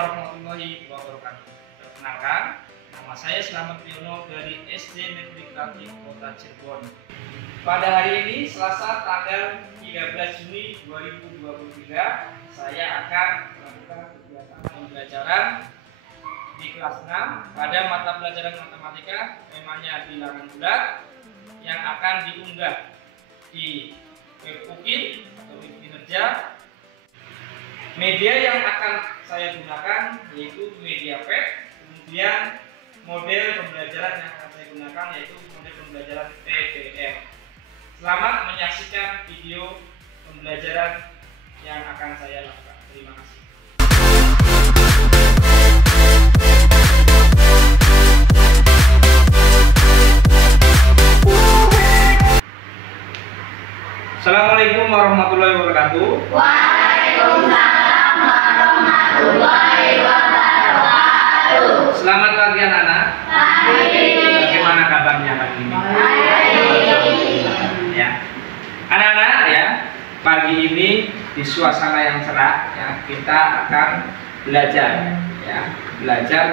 warahmatullahi wabarakatuh. Perkenalkan, nama saya Slamet Piono dari SD Negeri Kreatif Kota Cirebon. Pada hari ini, Selasa tanggal 13 Juni 2023, saya akan melakukan kegiatan pembelajaran di kelas 6 pada mata pelajaran matematika, temanya bilangan bulat, yang akan diunggah di web UKIN atau web kinerja. Media yang akan saya gunakan yaitu media pet, kemudian model pembelajaran yang akan saya gunakan yaitu model pembelajaran PBM. Selamat menyaksikan video pembelajaran yang akan saya lakukan. Terima kasih. Assalamualaikum warahmatullahi wabarakatuh. Waalaikumsalam warahmatullahi wabarakatuh. Selamat pagi anak-anak. Bagaimana kabarnya pagi ini? Ya, anak-anak ya, pagi ini di suasana yang cerah ya, kita akan belajar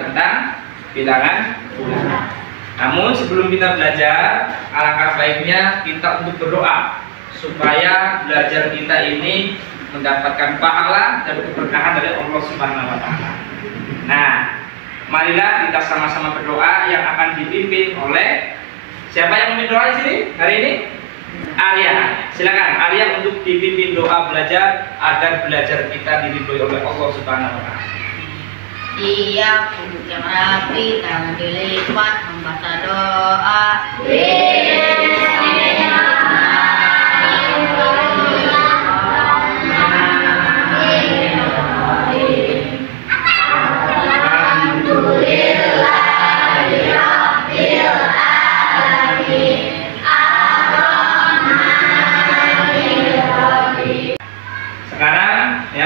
tentang bilangan bulat. Namun sebelum kita belajar, alangkah baiknya kita untuk berdoa supaya belajar kita ini mendapatkan pahala dan keberkahan dari Allah Subhanahu wa Ta'ala. Nah, marilah kita sama-sama berdoa yang akan dipimpin oleh siapa yang memimpin doa di sini hari ini? Arya. Silakan Arya untuk dipimpin doa belajar agar belajar kita diridhoi oleh Allah Subhanahu wa Ta'ala. Siap, duduk yang rapi, tangan dilipat, membaca doa.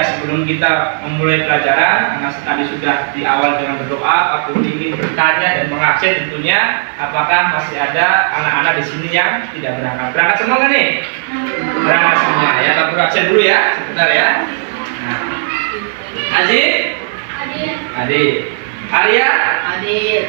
Sebelum kita memulai pelajaran, karena tadi sudah di awal dengan berdoa, aku ingin bertanya dan mengabsen tentunya, apakah masih ada anak-anak di sini yang tidak berangkat? Berangkat semua kan nih? Berangkat semua ya. Kita berabsen dulu ya, sebentar ya. Nah. Aji? Hadir. Hadir. Arya? Hadir.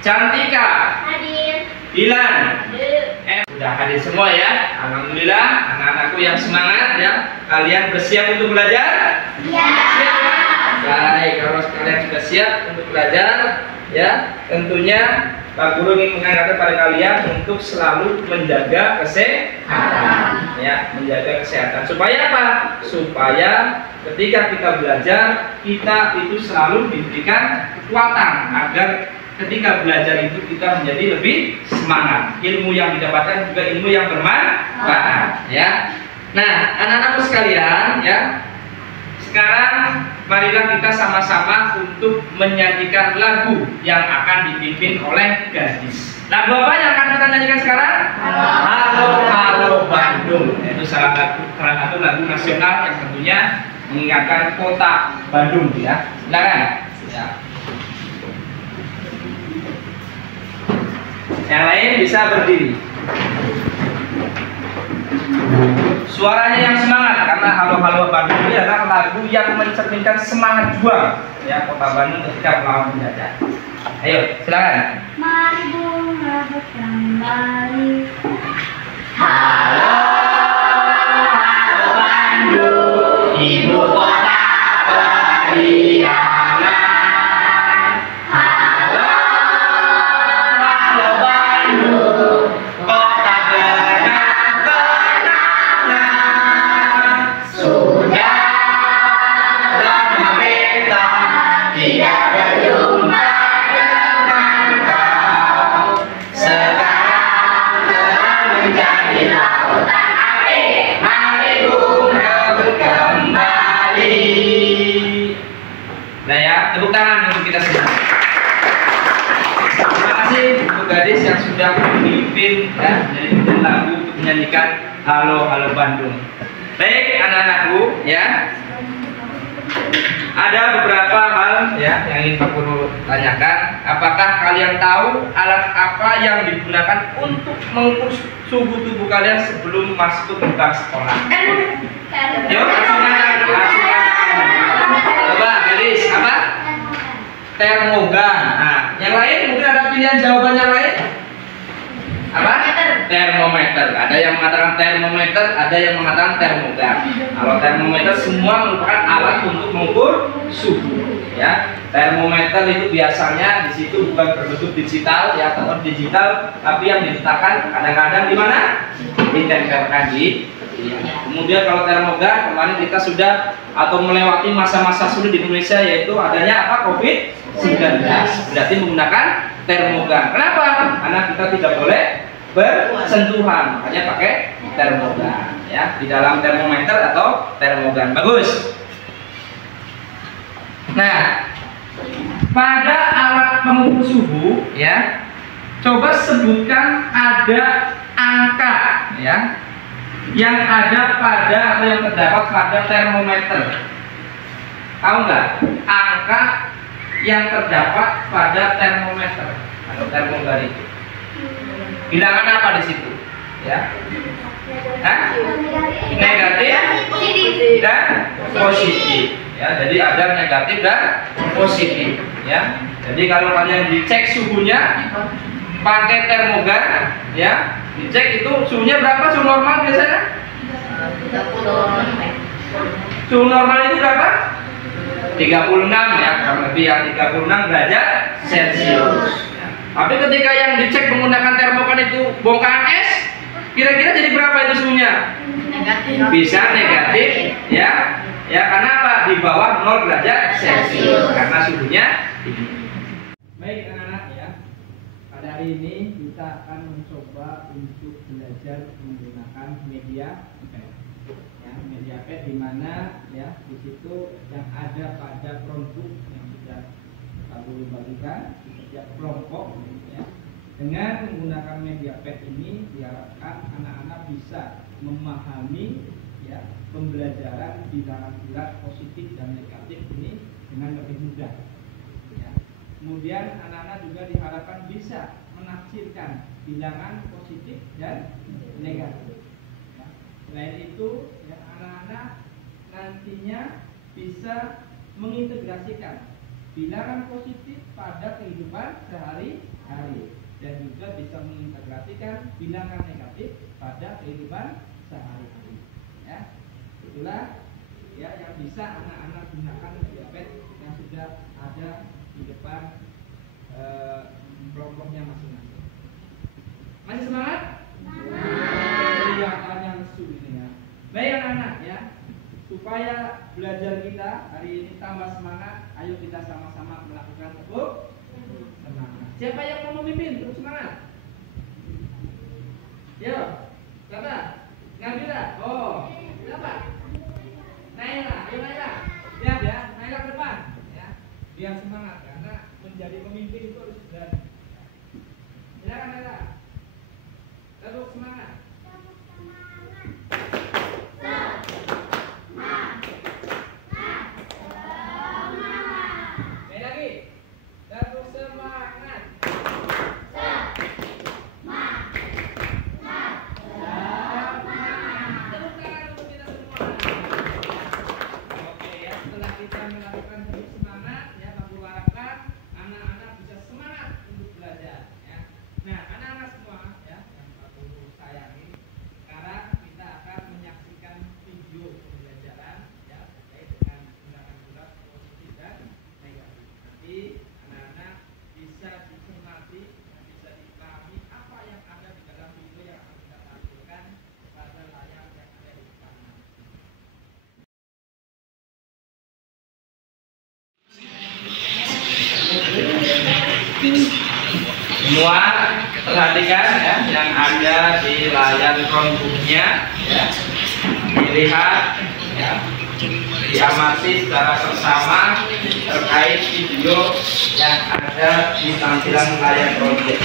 Cantika? Hadir. Dilan? Hadir. Sudah hadir semua ya. Alhamdulillah, anak-anakku yang semangat ya. Kalian bersiap untuk belajar? Ya. Siap ya? Baik, kalau kalian sudah siap untuk belajar ya, tentunya Pak Guru ingin mengingatkan pada kalian untuk selalu menjaga kesehatan ya, menjaga kesehatan. Supaya apa? Supaya ketika kita belajar, kita itu selalu diberikan kekuatan agar ketika belajar itu kita menjadi lebih semangat. Ilmu yang didapatkan juga ilmu yang bermanfaat ya. Nah, anak-anakku sekalian ya, sekarang marilah kita sama-sama untuk menyanyikan lagu yang akan dipimpin oleh gadis. Lagu apa yang akan kita nyanyikan sekarang? Halo Halo Bandung. Itu salah satu lagu nasional yang tentunya mengingatkan kota Bandung ya. Silakan. Ya. Yang lain bisa berdiri. Suaranya yang semangat, karena Halo Halo Bandung ini adalah lagu yang mencerminkan semangat juang ya kota Bandung ketika melawan penjajah. Ayo, silakan. Mari bunga kembali. Halo Halo Bandung, ibu kota periangan. Halo Halo Bandung, kota kenang-kenangan. Sudah lama beta tidak berjumpa dengan kau. Sekarang telah menjadi lautan api. Mari bunga kembali. Nah ya, tepuk tangan untuk kita semua. Terima kasih untuk gadis yang sudah memimpin ya, menyanyikan lagu untuk menyanyikan Halo Halo Bandung. Baik anak-anakku ya, ada beberapa hal ya yang ingin Pak Guru tanyakan. Apakah kalian tahu alat apa yang digunakan untuk mengukur suhu tubuh kalian sebelum masuk ke gerbang sekolah? Yuk, langsung. Coba, gadis, apa? termogan. Nah, yang lain mungkin ada pilihan jawaban yang lain? Apa? Termometer. Ada yang mengatakan termometer, ada yang mengatakan termogan. Kalau termometer semua merupakan alat untuk mengukur suhu, ya. Termometer itu biasanya di situ bukan berbentuk digital, ya, atau digital, tapi yang diletakkan kadang-kadang di mana? Ditempelkan di. Kemudian kalau termogan, kemarin kita sudah atau melewati masa-masa sulit di Indonesia, yaitu adanya apa? COVID-19. Berarti menggunakan termogan. Kenapa? Karena kita tidak boleh bersentuhan, makanya pakai termogan, ya, di dalam termometer atau termogan. Bagus. Nah, pada alat pengukur suhu, ya, coba sebutkan ada angka, ya, yang ada pada atau yang terdapat pada termometer. Tahu nggak angka yang terdapat pada termometer atau termogan itu? Bilangan apa di situ? Ya, hah? Negatif dan positif. Ya, jadi ada negatif dan positif. Ya, jadi kalau kalian dicek suhunya pakai termogan, ya, dicek itu suhunya berapa? Suhu normal biasanya? Suhu normal itu berapa? 36, ya, kurang lebih, ya, 36 derajat Celcius. Tapi ketika yang dicek menggunakan termogan itu bongkahan es, kira-kira jadi berapa itu suhunya? Negatif. Bisa negatif, ya. Ya, karena apa? Di bawah 0 derajat Celcius karena suhunya tinggi. Baik anak-anak, ya. Pada hari ini kita akan mencoba untuk belajar menggunakan media pet. Ya, media pet di mana, ya, di situ yang ada pada produk yang sudah Guru bagikan di setiap kelompok, ya. Dengan menggunakan media pet ini diharapkan anak-anak bisa memahami, ya, pembelajaran bilangan bulat positif dan negatif ini dengan lebih mudah, ya. Kemudian anak-anak juga diharapkan bisa menafsirkan bilangan positif dan negatif, ya. Selain itu, ya, anak-anak nantinya bisa mengintegrasikan bilangan positif pada kehidupan sehari-hari dan juga bisa mengintegrasikan bilangan negatif pada kehidupan sehari-hari, ya. Itulah, ya, yang bisa anak-anak gunakan media pet yang sudah ada di depan kelompoknya masing-masing. Masih semangat? Kelihatannya lesu ini, ya. Baik anak-anak, ya, supaya belajar kita hari ini tambah semangat, ayo kita sama-sama melakukan tepuk semangat. Siapa yang mau memimpin tepuk semangat? Yo, siapa? Nabila. Oh, siapa? Naila. Ayo Naila. Lihat, ya, Naila ke depan, ya. Biar semangat, karena menjadi pemimpin itu harus berani. Silakan Naila. Tepuk semangat. Semua perhatikan, ya, yang ada di layar Chromebook-nya, ya. Dilihat, ya, diamati secara bersama terkait video yang ada di tampilan layar Chromebook.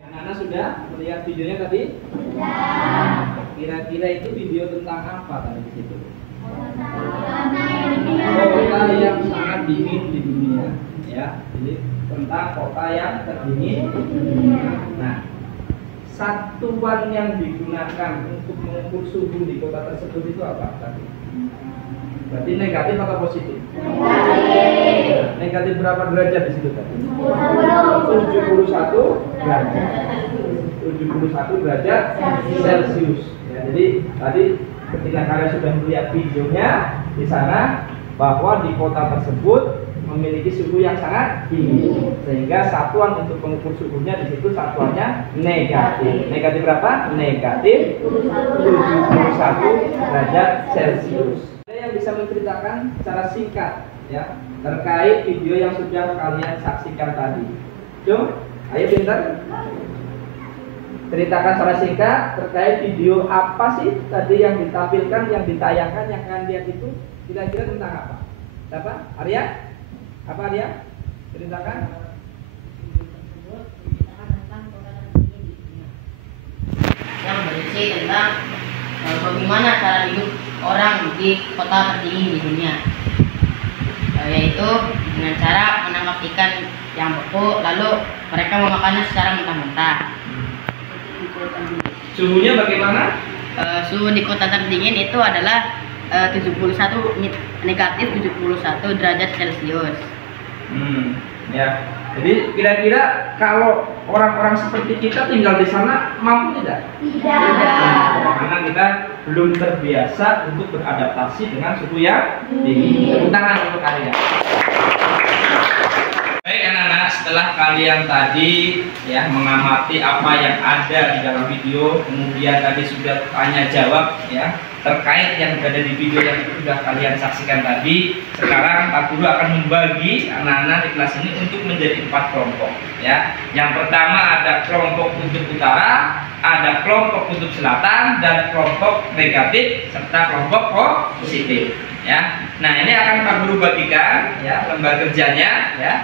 Anak-anak sudah melihat videonya tadi? Kira-kira itu video tentang apa tadi di situ? Kota yang sangat dingin di dunia, ya. Jadi tentang kota yang terdingin di dunia. Nah, satuan yang digunakan untuk mengukur suhu di kota tersebut itu apa tadi? Berarti negatif atau positif? Negatif berapa derajat di situ tadi? 71 derajat. 71 derajat Celcius. Ya, jadi tadi ketika kalian sudah melihat videonya di sana bahwa di kota tersebut memiliki suhu yang sangat tinggi, sehingga satuan untuk mengukur suhunya di situ satuannya negatif. Negatif berapa? Negatif 71 derajat Celcius. Ada yang bisa menceritakan secara singkat ya terkait video yang sudah kalian saksikan tadi? Jom, ayo pintar. Ceritakan secara singkat terkait video apa sih tadi yang ditampilkan, yang ditayangkan, yang kalian lihat itu kira-kira tentang apa? Apa? Arya? Apa Arya? Ceritakan. Yang berisi tentang bagaimana cara hidup orang di kota terdingin di dunia, yaitu dengan cara menangkap ikan yang beku lalu mereka memakannya secara mentah-mentah. Suhunya bagaimana? Suhu di kota terdingin itu adalah 71 negatif 71 derajat Celcius. Ya. Jadi kira-kira kalau orang-orang seperti kita tinggal di sana mampu tidak? Tidak. Karena kita belum terbiasa untuk beradaptasi dengan suhu yang tinggi. Tepuk tangan untuk kalian. Baik anak-anak, setelah kalian tadi ya mengamati apa yang ada di dalam video, kemudian tadi sudah tanya jawab ya terkait yang berada di video yang sudah kalian saksikan tadi. Sekarang Pak Guru akan membagi anak-anak di kelas ini untuk menjadi 4 kelompok ya. Yang pertama ada kelompok kutub utara, ada kelompok kutub selatan, dan kelompok negatif serta kelompok positif ya. Nah, ini akan Pak Guru bagikan ya lembar kerjanya ya.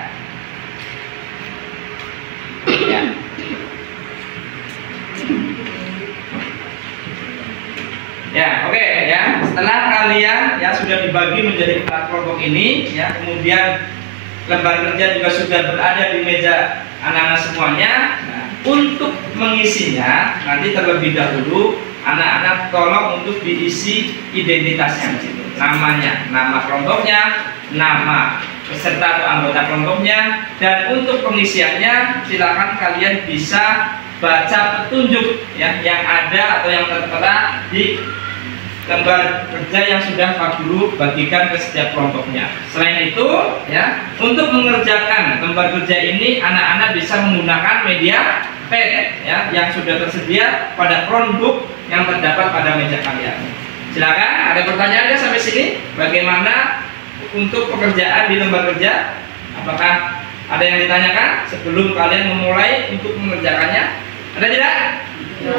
Ya. Ya, oke ya. Setelah kalian ya sudah dibagi menjadi 4 kelompok ini ya, kemudian lembar kerja juga sudah berada di meja anak-anak semuanya. Nah, untuk mengisinya nanti terlebih dahulu anak-anak tolong untuk diisi identitasnya di situ. Namanya, nama kelompoknya, nama peserta atau anggota kelompoknya, dan untuk pengisiannya silakan kalian bisa baca petunjuk ya yang ada atau yang tertera di lembar kerja yang sudah Pak Guru bagikan ke setiap kelompoknya. Selain itu ya, untuk mengerjakan lembar kerja ini anak-anak bisa menggunakan media pad ya yang sudah tersedia pada Chromebook yang terdapat pada meja kalian. Silakan, ada pertanyaannya sampai sini? Bagaimana untuk pekerjaan di lembar kerja? Apakah ada yang ditanyakan sebelum kalian memulai untuk mengerjakannya? Ada tidak?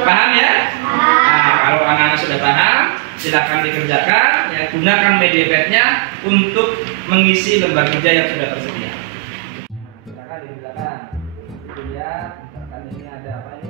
Paham ya? Nah, kalau anak-anak sudah paham, silakan dikerjakan ya, gunakan media pad-nya untuk mengisi lembar kerja yang sudah tersedia. Silakan dikerjakan. Lihat, misalkan ini ada apa ini?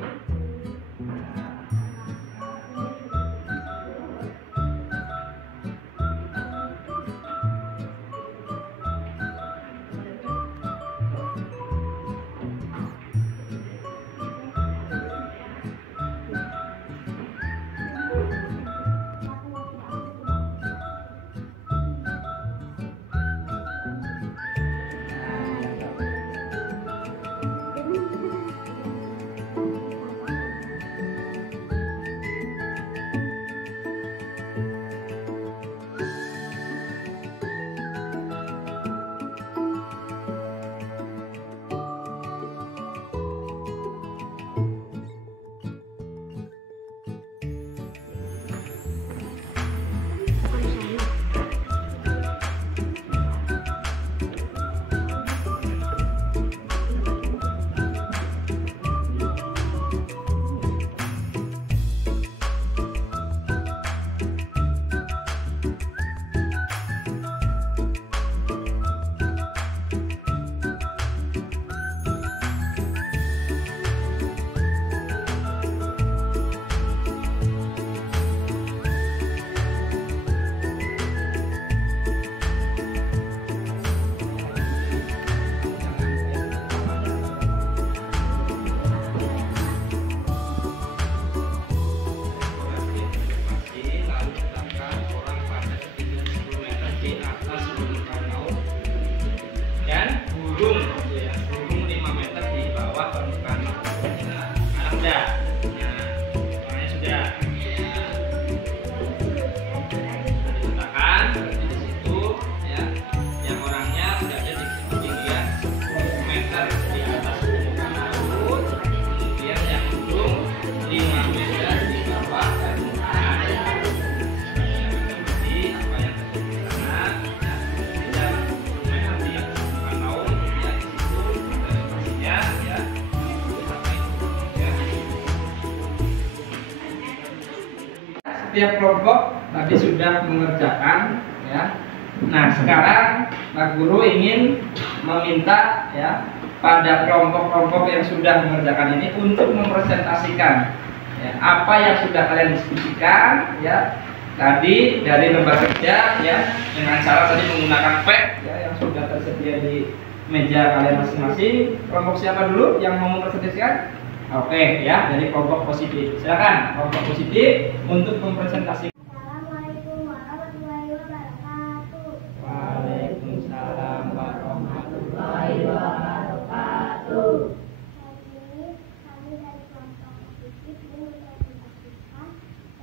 setiap kelompok tadi sudah mengerjakan ya. Nah, sekarang Pak Guru ingin meminta ya pada kelompok-kelompok yang sudah mengerjakan ini untuk mempresentasikan ya, apa yang sudah kalian diskusikan ya tadi dari lembar kerja ya, dengan cara tadi menggunakan pad ya yang sudah tersedia di meja kalian masing-masing. Kelompok siapa dulu yang mau mempresentasikan? Oke ya, dari kelompok positif. Silakan kelompok positif untuk mempresentasikan. Assalamualaikum warahmatullahi wabarakatuh. Waalaikumsalam warahmatullahi wabarakatuh. Hari ini kami dari kelompok positif ingin mempresentasikan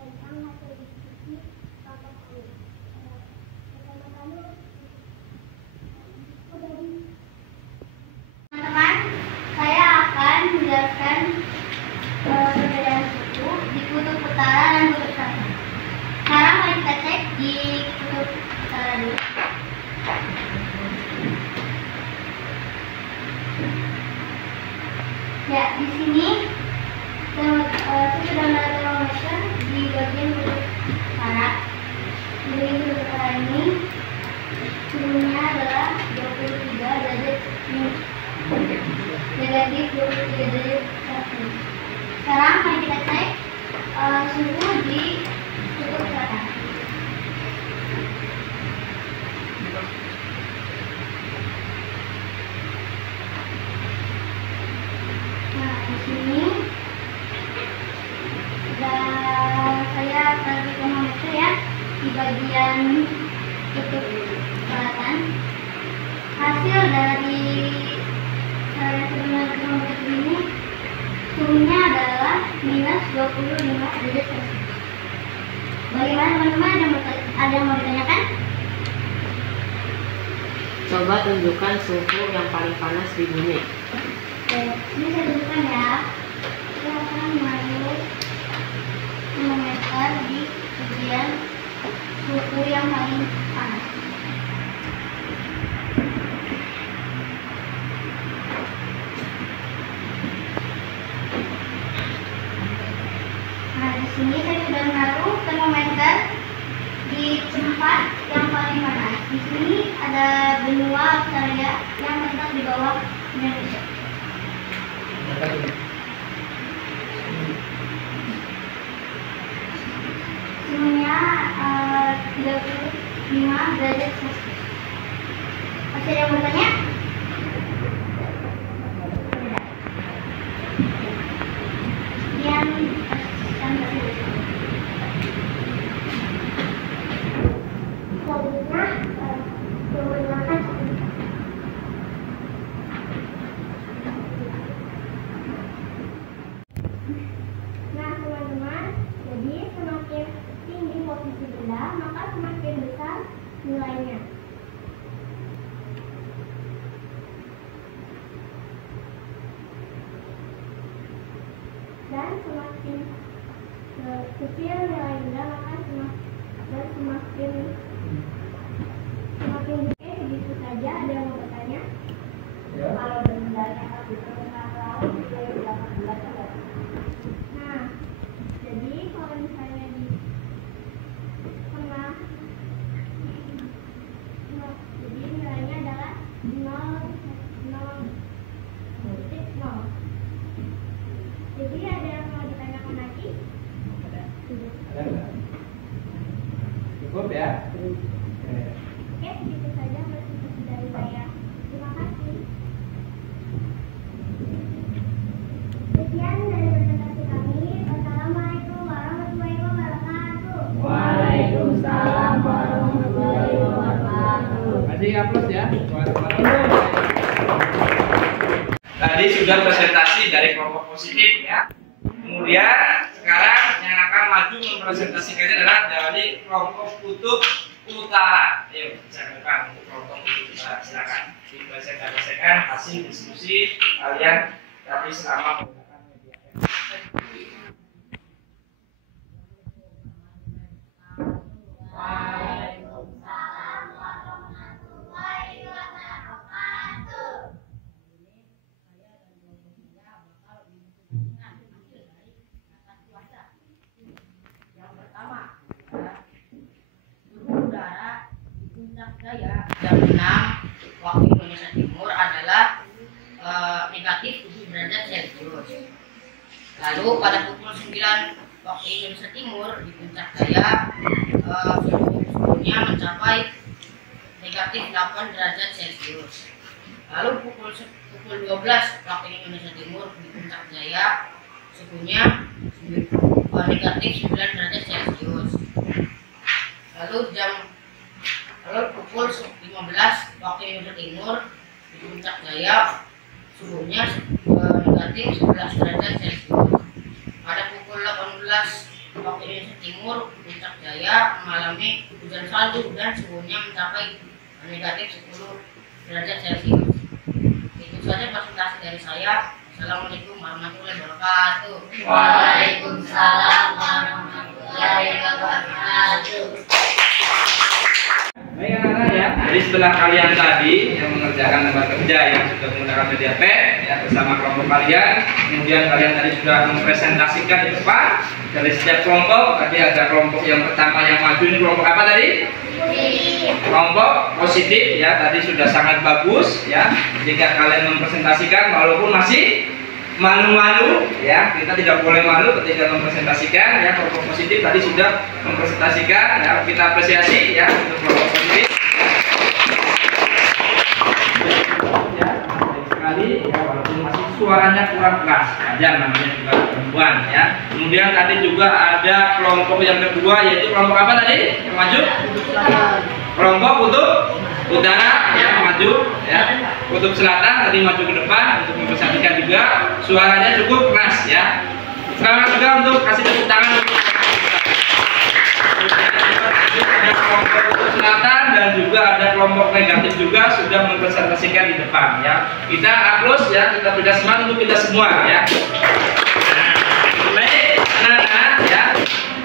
tentang hasil diskusi kelompok kami. Bersama kami teman-teman, saya akan menjelaskan perbedaan suku di kutub utara dan kutub selatan. Sekarang mari kita cek di kutub utara dulu. Ya, di sini suhu dan termometer di bagian kutub utara. Di bagian kutub utara ini suhunya adalah 23 derajat negatif 23 derajat Celcius. Sekarang mari kita cek suhu di kutub selatan. Nah, di sini saya taruh termometer ya di bagian kutub selatan. Hasil dari saya sebenarnya termometer ini suhunya adalah minus 25 derajat Celcius. Bagaimana teman-teman, ada yang mau ditanyakan? Coba tunjukkan suhu yang paling panas di bumi. Oke, ini saya tunjukkan ya. Saya akan menaruh termometer di bagian suhu yang paling panas. Nah, di sini saya sudah menaruh termometer di tempat yang paling panas. Di sini ada benua Australia yang terletak di bawah Indonesia. Suhunya 35 derajat Celcius. Masih ada yang mau bertanya? Sekian Nah, teman-teman, jadi semakin tinggi posisi benda, maka semakin besar nilainya. Dan semakin kecil nilai benda, maka semakin gede. Begitu saja. Ada yang mau bertanya? Ya. Kalau bendanya habis tengah laut, juga 18 ada. Nah, jadi kalau misalnya di tengah, jadi nilainya adalah 0,0. Jadi ada yang mau ditanyakan lagi? Ada nggak? Cukup ya? Oke, begitu saja presentasi dari saya. Terima kasih. Sekian dari presentasi kami. Wassalamualaikum warahmatullahi wabarakatuh. Waalaikumsalam warahmatullahi wabarakatuh. Kasih aplaus ya. Tadi sudah presentasi dari kelompok positif ya. Kemudian sekarang yang akan maju mempresentasikannya adalah dari kelompok kutub utara. Ayo, saya bukan untuk kelompok kutub utara. Silakan dipresentasikan hasil diskusi kalian tapi selama menggunakan media. Waalaikumsalam warahmatullahi wabarakatuh. Yang pertama, saya jam 6 waktu Indonesia Timur adalah negatif 7 derajat Celcius. Lalu pada pukul 9 waktu Indonesia Timur di puncak Jaya suhunya mencapai negatif 8 derajat Celcius. Lalu pukul 12 waktu Indonesia Timur di puncak Jaya suhunya negatif 9 derajat Celcius. Lalu pukul 15 waktu Indonesia Timur di puncak Jaya suhunya negatif 11 derajat Celcius. Pada pukul 18 waktu Indonesia Timur di puncak Jaya mengalami hujan salju dan suhunya mencapai negatif 10 derajat Celcius. Itu saja presentasi dari saya. Assalamualaikum warahmatullahi wabarakatuh. Waalaikumsalam warahmatullahi wabarakatuh. Baik anak-anak ya, jadi setelah kalian tadi yang mengerjakan tempat kerja yang sudah menggunakan media pen ya bersama kelompok kalian, kemudian kalian tadi sudah mempresentasikan di depan dari setiap kelompok. Tadi ada kelompok yang pertama yang maju, ini kelompok apa tadi? Kelompok positif ya, tadi sudah sangat bagus ya. Jika kalian mempresentasikan walaupun masih malu-malu ya, kita tidak boleh malu ketika mempresentasikan ya. Kelompok positif tadi sudah mempresentasikan ya, kita apresiasi ya untuk kelompok positif ya, sekali ya, walaupun masih suaranya kurang keras, wajar namanya juga perempuan ya. Kemudian tadi juga ada kelompok yang kedua, yaitu kelompok apa tadi yang maju? Kelompok kutub utara ya, maju ya. Kutub selatan tadi maju ke depan untuk mempresentasikan juga, suaranya cukup keras ya. Sekarang juga untuk kasih tepuk tangan untuk ada kelompok kutub selatan dan juga ada kelompok negatif juga sudah mempresentasikan di depan ya. Kita aplaus ya, kita berikan semangat untuk kita semua ya. Baik, anak-anak ya.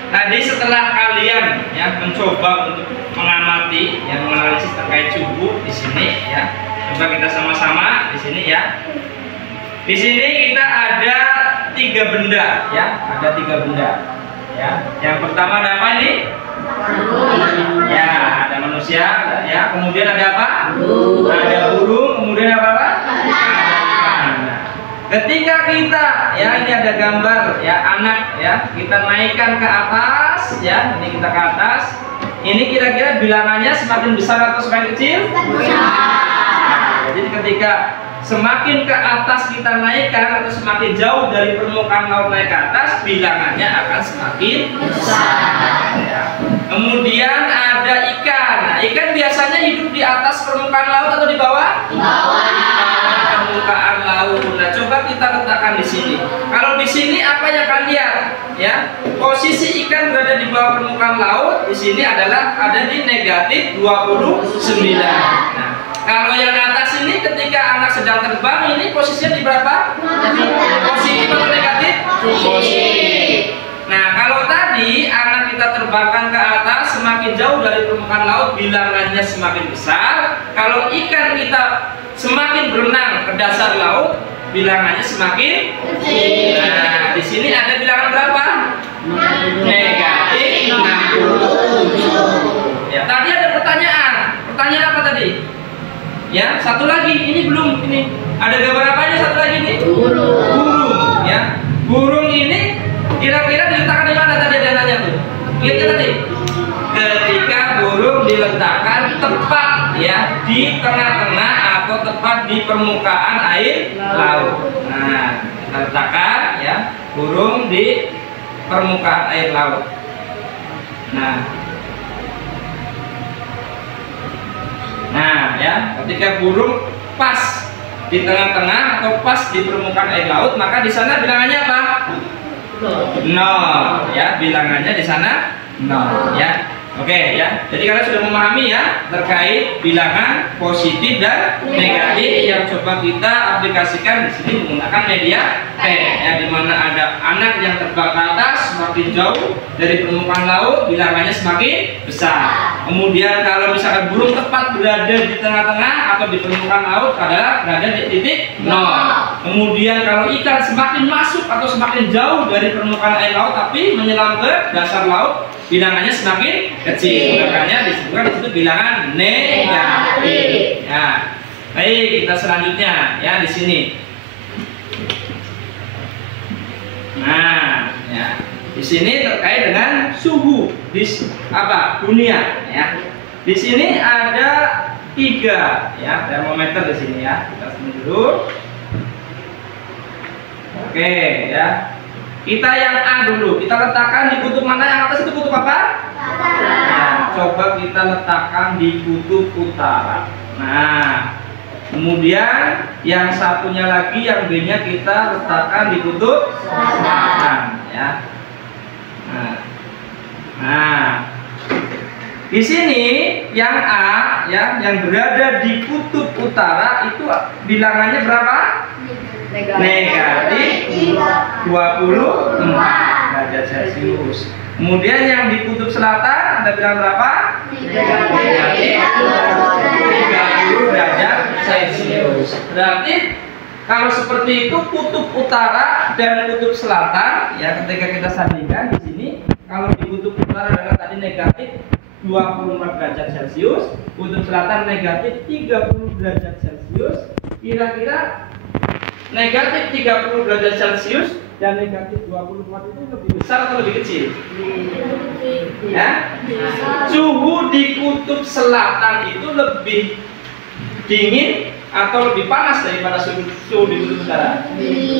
Tadi setelah kalian ya mencoba untuk mengamati yang menganalisis terkait suhu di sini ya. Coba kita sama-sama di sini ya. Di sini kita ada 3 benda ya, ada 3 benda ya. Yang pertama ada apa ini? Ya, ada manusia ya. Kemudian ada apa? Ada burung. Kemudian apa? Ketika kita ya, ini ada gambar ya anak ya, kita naikkan ke atas ya, ini kita ke atas. Ini kira-kira bilangannya semakin besar atau semakin kecil? Nah, jadi ketika semakin ke atas kita naikkan atau semakin jauh dari permukaan laut naik ke atas, bilangannya akan semakin besar ya. Kemudian ada ikan. Nah, ikan biasanya hidup di atas permukaan laut atau di bawah? Di bawah permukaan laut. Nah, coba kita letakkan di sini. Kalau di sini apa yang akan lihat? Ya, posisi ikan berada di bawah permukaan laut. Di sini adalah ada di negatif 29. Nah, kalau yang atas ini ketika anak sedang terbang ini posisinya di berapa? Positif atau negatif? Positif. Nah, kalau tadi anak kita terbangkan ke atas semakin jauh dari permukaan laut, bilangannya semakin besar. Kalau ikan kita semakin berenang ke dasar laut, bilangannya semakin kecil. Nah, di sini ada bilangan berapa? Negatif 67. Ya, tadi ada pertanyaan. Pertanyaan apa tadi? Ya, satu lagi. Ini belum. Ini ada gambar apa ini? Satu lagi ini. Burung. Ya, burung ini kira-kira diletakkan di mana tadi ada nanya tuh? Lihat tadi. Ketika burung diletakkan tepat ya di tengah-tengah atau tepat di permukaan air laut. Nah, kita letakkan ya burung di permukaan air laut. Nah ya, ketika burung pas di tengah-tengah atau pas di permukaan air laut, maka di sana bilangannya apa? 0 ya, bilangannya di sana 0 ya. Oke ya, jadi kalian sudah memahami ya terkait bilangan positif dan negatif yang coba kita aplikasikan di sini menggunakan media P ya, di mana ada anak yang terbang ke atas semakin jauh dari permukaan laut, bilangannya semakin besar. Kemudian kalau misalkan burung tepat berada di tengah-tengah atau di permukaan laut adalah berada di titik 0. Kemudian kalau ikan semakin masuk atau semakin jauh dari permukaan air laut tapi menyelam ke dasar laut, bilangannya semakin kecil. Makanya disebutkan di situ bilangan negatif. Ya. Baik, kita selanjutnya ya di sini. Nah, ya. Di sini terkait dengan suhu di dunia ya. Di sini ada 3 ya termometer di sini ya. Kita sini dulu. Oke ya. Kita yang A dulu. Kita letakkan di kutub mana? Yang atas itu kutub apa? Nah, coba kita letakkan di kutub utara. Nah, kemudian yang satunya lagi yang B-nya kita letakkan di kutub selatan ya. Nah, di sini yang A ya, yang berada di kutub utara itu bilangannya berapa? Negatif 24 derajat Celcius. Kemudian yang di kutub selatan ada bilangan berapa? Negatif 30 derajat Celcius. Berarti kalau seperti itu kutub utara dan kutub selatan ya, ketika kita sandingkan di sini, kalau di kutub utara adalah tadi negatif 24 derajat Celcius, kutub selatan negatif 30 derajat Celcius. Kira-kira negatif 30 derajat Celcius dan negatif 24 itu lebih besar atau lebih kecil? Ya? Suhu di kutub selatan itu lebih dingin atau lebih panas daripada suhu di kutub utara?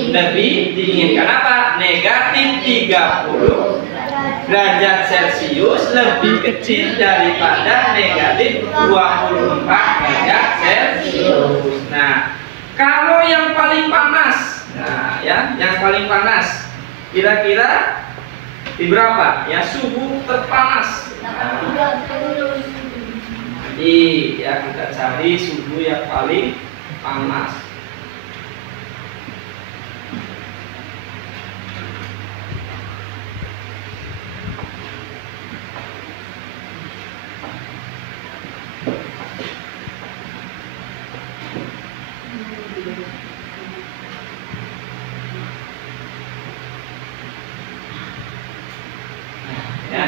Lebih dingin. Kenapa? Negatif 30 derajat Celcius lebih kecil daripada negatif 24 derajat Celcius. Nah, kalau yang paling panas, nah ya, yang paling panas, kira-kira di berapa? Ya, suhu terpanas. Jadi ya kita cari suhu yang paling panas. Ya.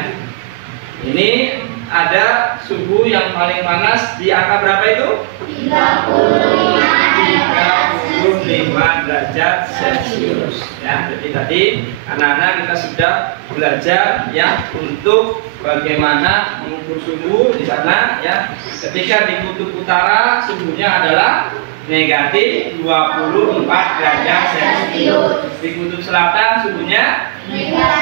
Ini ada suhu yang paling panas di angka berapa itu? 35 derajat Celcius. Ya, jadi tadi anak-anak kita sudah belajar ya untuk bagaimana mengukur suhu di sana ya. Ketika di kutub utara suhunya adalah negatif 24 derajat Celcius. Di kutub selatan suhunya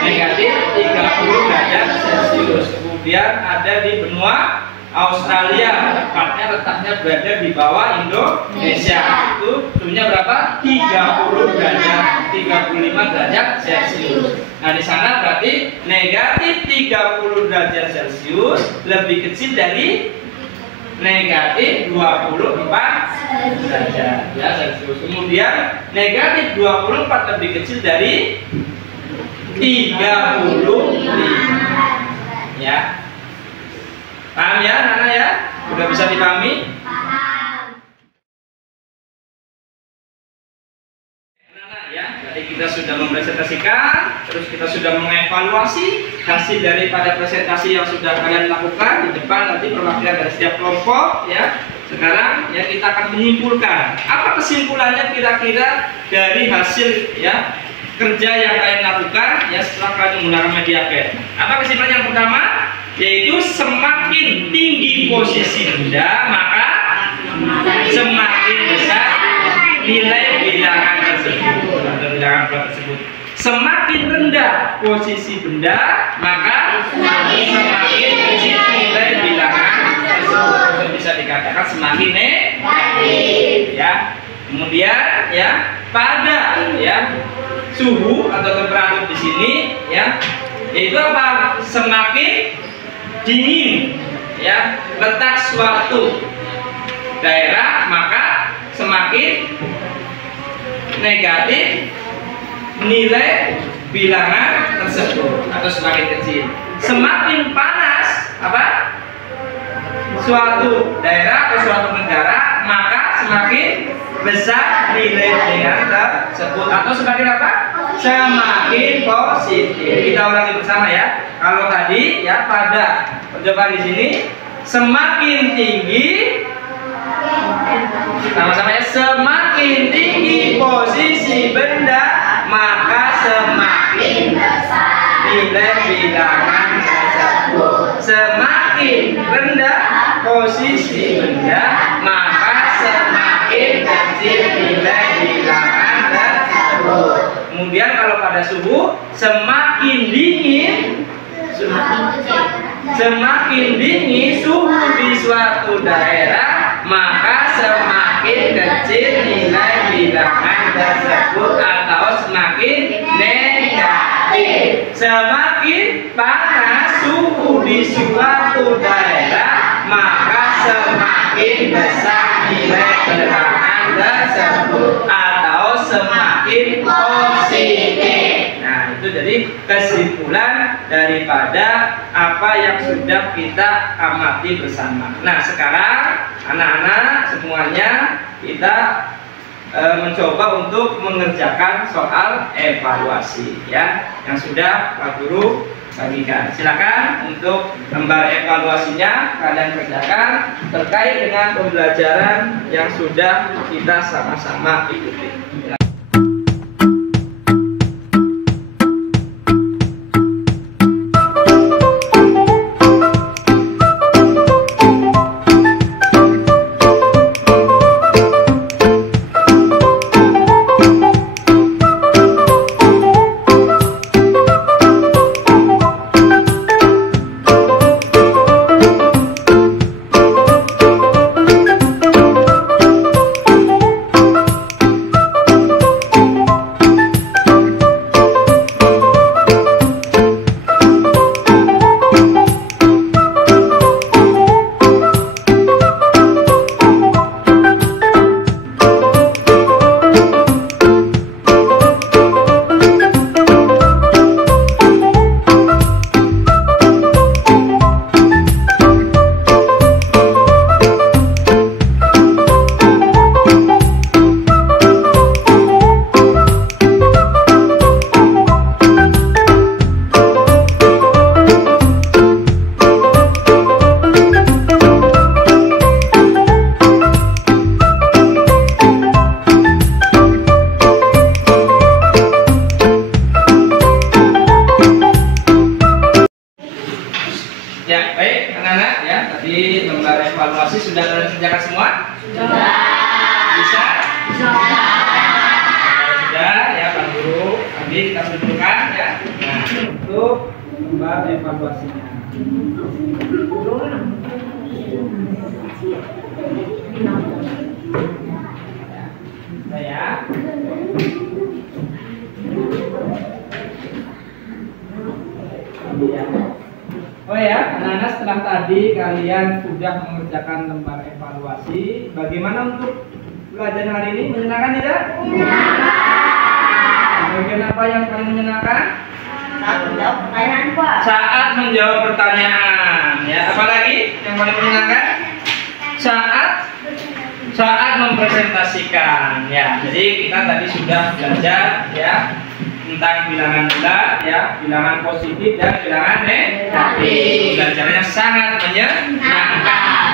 negatif 30 derajat Celcius. Kemudian ada di benua Australia, tepatnya letaknya berada di bawah Indonesia. Itu suhunya berapa? 30 derajat, 35 derajat Celcius. Nah, di sana berarti negatif 30 derajat Celcius lebih kecil dari negatif 24 derajat ya Celcius. Kemudian negatif 24 lebih kecil dari 35 ya. Paham ya anak-anak ya? Sudah bisa dipahami? Anak-anak ya, jadi kita sudah mempresentasikan, terus kita sudah mengevaluasi hasil daripada presentasi yang sudah kalian lakukan. Di depan nanti perwakilan dari setiap kelompok ya. Sekarang ya kita akan menyimpulkan apa kesimpulannya kira-kira dari hasil ya kerja yang kalian lakukan ya setelah kalian menggunakan media pad. Apa kesimpulan yang pertama? Yaitu semakin tinggi posisi benda maka semakin besar nilai bilangan tersebut atau bilangan plat tersebut. Semakin rendah posisi benda maka semakin kecil nilai bilangan tersebut. Bisa dikatakan semakin negatif ya. Kemudian ya pada ya suhu atau temperatur di sini ya yaitu apa? Semakin dingin ya letak suatu daerah maka semakin negatif nilai bilangan tersebut atau semakin kecil. Semakin panas apa? Suatu daerah atau suatu negara maka semakin besar nilai bilangan tersebut atau semakin apa? semakin positif. Kita ulangi bersama ya. Kalau tadi ya pada percobaan di sini semakin tinggi, sama-sama ya, semakin tinggi posisi benda maka semakin besar nilai bilangan tersebut. Semakin rendah posisi benda maka semakin kecil nilai bilangan tersebut. Kemudian kalau pada suhu semakin dingin suhu di suatu daerah maka semakin kecil nilai bilangan tersebut atau semakin negatif. Semakin panas suhu di suatu daerah maka semakin besar nilai bilangan tersebut atau semakin positif. Nah, itu jadi kesimpulan daripada apa yang sudah kita amati bersama. Nah, sekarang anak-anak semuanya kita mencoba untuk mengerjakan soal evaluasi ya yang sudah Pak Guru bagikan. Silakan untuk lembar evaluasinya kalian kerjakan terkait dengan pembelajaran yang sudah kita sama-sama ikuti. Ya, baik anak-anak ya, tadi lembar evaluasi sudah kalian kerjakan semua? Sudah. Bisa? Sudah ya Pak Guru. Nanti kita tunjukkan ya. Nah, untuk lembar evaluasinya. Ya. Oh ya, anak-anak setelah tadi kalian sudah mengerjakan lembar evaluasi, bagaimana untuk pelajaran hari ini? Menyenangkan tidak? Menyenangkan. Bagian apa yang paling menyenangkan? Saat menjawab pertanyaan, Pak. Saat menjawab pertanyaan, ya. Apalagi yang paling menyenangkan? Saat mempresentasikan, ya. Jadi kita tadi sudah belajar, ya, tentang bilangan bulat, ya, bilangan positif dan bilangan negatif. Belajarnya sangat menyenangkan.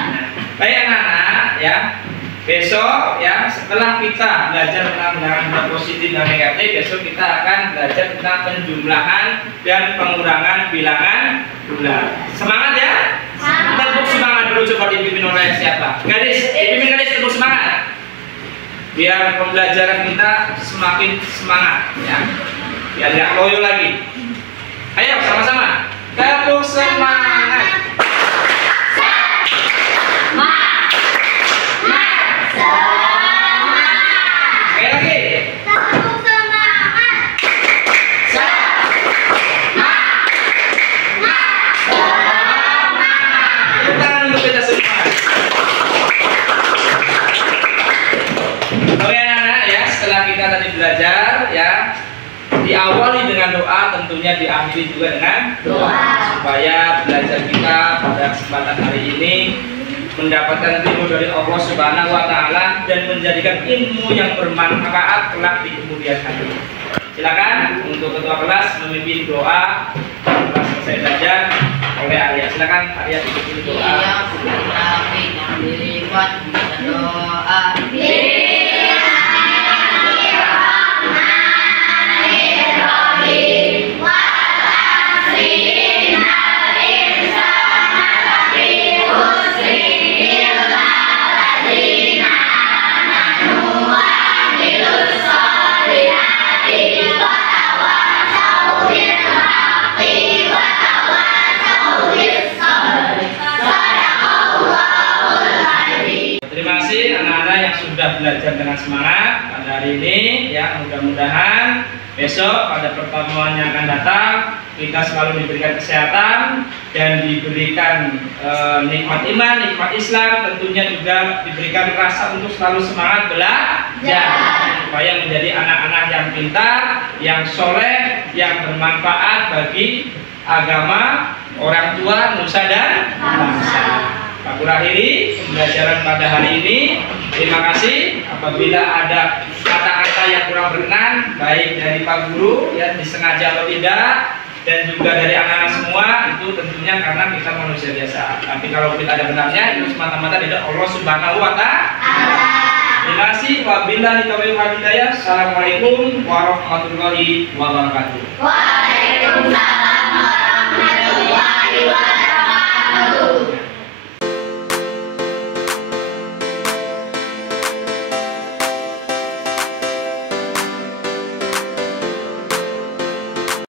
Baik anak-anak, ya. Besok, ya, setelah kita belajar tentang bilangan bulat positif dan negatif, besok kita akan belajar tentang penjumlahan dan pengurangan bilangan bulat. Semangat ya? Tepuk semangat dulu, coba dipimpin oleh siapa? Gadis, dipimpin gadis, tepuk semangat. Biar pembelajaran kita semakin semangat, ya. Biar nggak loyo lagi. Ayo sama-sama. Tepuk semangat. Sekali lagi. Tepuk semangat. Tepuk tangan untuk kita semua. Oke anak-anak ya, setelah kita tadi belajar ya, diawali dengan doa, tentunya diakhiri juga dengan doa supaya belajar kita pada kesempatan hari ini mendapatkan ilmu dari Allah Subhanahu wa taala dan menjadikan ilmu yang bermanfaat kelak di kemudian hari. Silakan untuk ketua kelas memimpin doa setelah selesai belajar oleh Arya. Silakan Arya pimpin doa. Iya, tapi yang dilipat doa. Terima kasih anak-anak yang sudah belajar dengan semangat pada hari ini ya. Mudah-mudahan besok pada pertemuan yang akan datang kita selalu diberikan kesehatan dan diberikan nikmat iman, nikmat Islam, tentunya juga diberikan rasa untuk selalu semangat belajar supaya menjadi anak-anak yang pintar, yang soleh, yang bermanfaat bagi agama, orang tua, nusa dan bangsa. Aku akhiri pembelajaran pada hari ini. Terima kasih. Apabila ada kata-kata yang kurang berkenan, baik dari Pak Guru, ya disengaja atau tidak, dan juga dari anak-anak semua, itu tentunya karena kita manusia biasa. Tapi kalau kita ada benarnya, itu semata-mata dari Allah Subhanahu wa Ta'ala. Terima kasih. Wabillahi taufiq wal hidayah. Assalamualaikum warahmatullahi wabarakatuh. Waalaikumsalam warahmatullahi wabarakatuh.